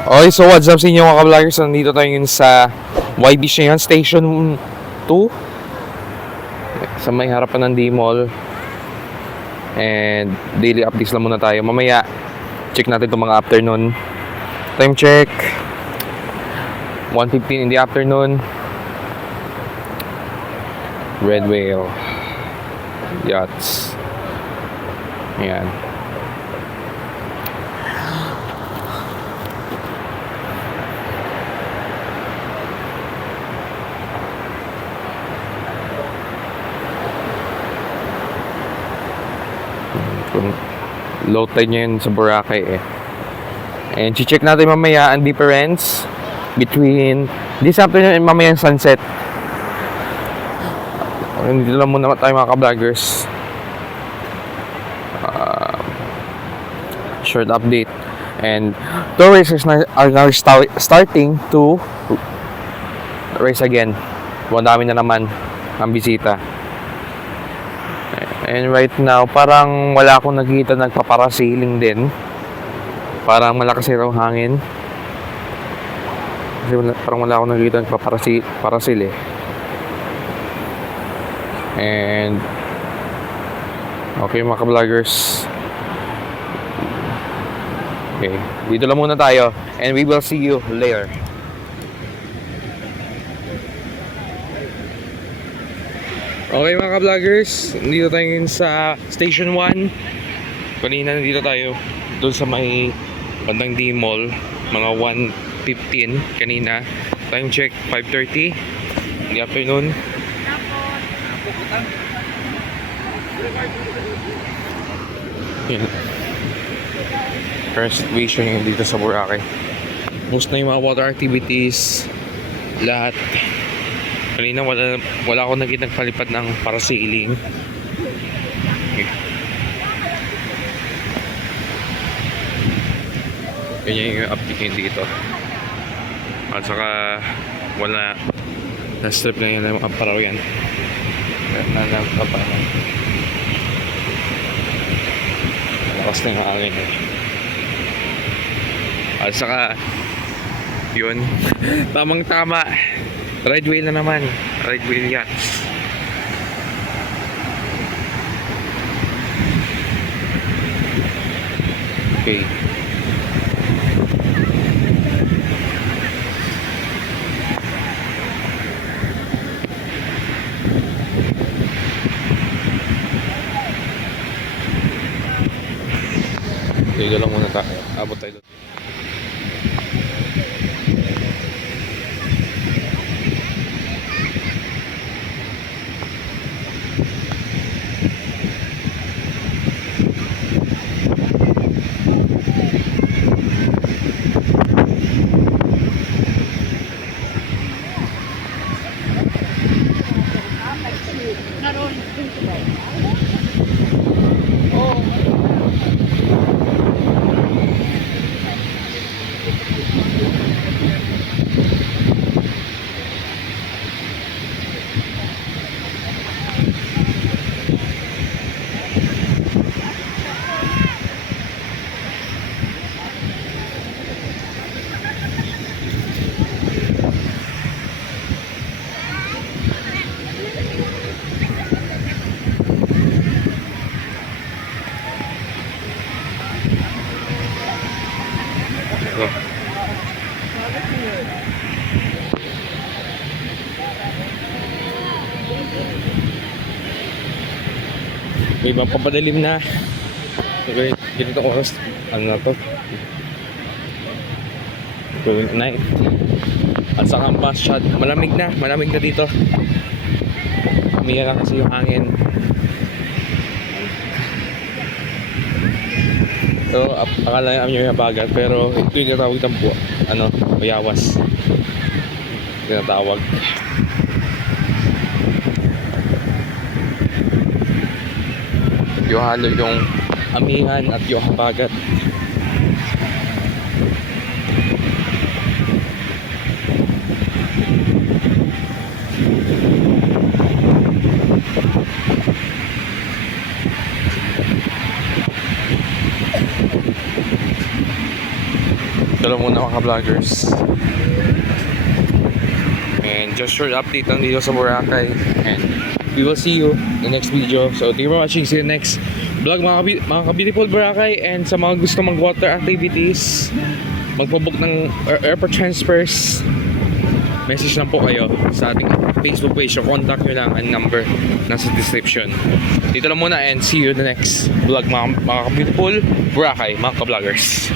Okay, so what's up sa inyo mga ka-vloggers? Nandito tayo ngayon sa YB Cheyenne Station 2 sa may harapan ng D-Mall. And daily updates lang muna tayo. Mamaya, check natin itong mga afternoon. Time check 1:15 in the afternoon. Red Whale Yachts. Ayan. Low tide niya yun sa Boracay eh. And check natin mamaya ang difference between this afternoon and mamaya sunset. Dito lang muna tayo mga ka-vloggers. Short update. And tourists are now starting to race again. Dami na naman ang bisita. And right now, parang wala akong nakikita nagpaparasailing din. Parang malakas yung hangin. Kasi parang wala akong nakikita nagpaparasail eh. And okay mga ka-vloggers. Okay, dito lang muna tayo. And we will see you later. Okay mga ka-vloggers, nandito tayo ngayon sa Station 1. Kanina nandito tayo doon sa may bandang D-Mall, mga 1:15 kanina. Time check 5:30 in the afternoon. Yan. Current situation yung dito sa Boracay. Most na yung mga water activities, lahat. Kanina wala akong nakita nagpalipad ng parasailing. Okay. Ganyan yung update dito. At saka wala na-strip na yun ng paraw yan. Nalagpapanan. Lakas na yung hangin eh. At saka yun, tamang tama, Red Whale na naman. Red Whale Yachts. Okay. Dito lang muna tayo. Abot tayo doon. May ibang papadalim na. Okay, ganito oras. Ano na to? Going night. At saka ang bus shot. Malamig na dito. Umiyak kasi yung hangin. So, akala nyo yung habagat. Pero ito yung tinatawag ng bayawas. Tinatawag. Yung halo yung amihan at yung habagat. lang muna mga vloggers. And just short update lang dito sa Boracay. And we will see you in the next video. So thank you for watching. See you next vlog mga ka-beautiful Boracay. And sa mga gusto mag-water activities, magpabook ng airport transfers, message lang po kayo sa ating Facebook page. So contact nyo lang ang number nasa description. Dito lang muna and see you in the next vlog mga ka-beautiful Boracay, mga ka-vloggers.